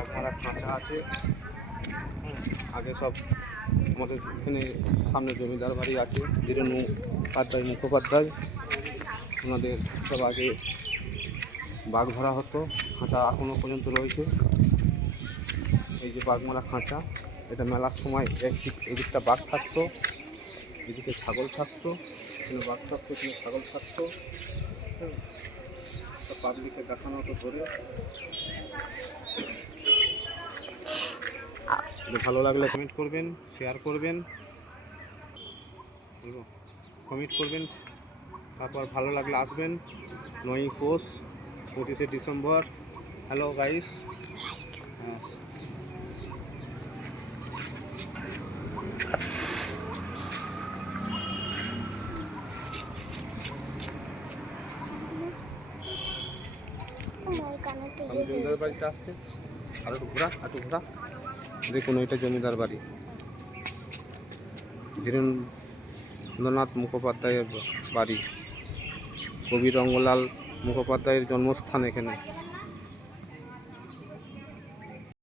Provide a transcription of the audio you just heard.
বাঘমারা খাঁচা আছে। আগে সব আমাদের এখানে সামনে জমিদার বাড়ি আছে, ধীরেন মুখোপাধ্যায়, ওনাদের সব আগে বাঘ ধরা হতো। খাঁচা এখনও পর্যন্ত রয়েছে। এই যে বাঘমারা খাঁচা, এটা মেলার সময় এদিকটা বাঘ থাকতো, এদিকে ছাগল থাকতো, এখানে বাঘ থাকতো, এখানে ছাগল থাকতো। পাবলিকে দেখানো হতো ধরে। ভালো লাগলে কমেন্ট করবেন, শেয়ার করবেন, কমেন্ট করবেন। তারপর ভালো লাগলে আসবেন। 9ই পৌষ 25শে ডিসেম্বর। Hello guys. জমিদার বাড়িটা আসছে, আর একটু ঘোরা। দেখুন ওইটা জমিদার বাড়ি, ধীরেন্দ্রনাথ মুখোপাধ্যায়ের বাড়ি। কবি রঙ্গলাল মুখোপাধ্যায়ের জন্মস্থান এখানে।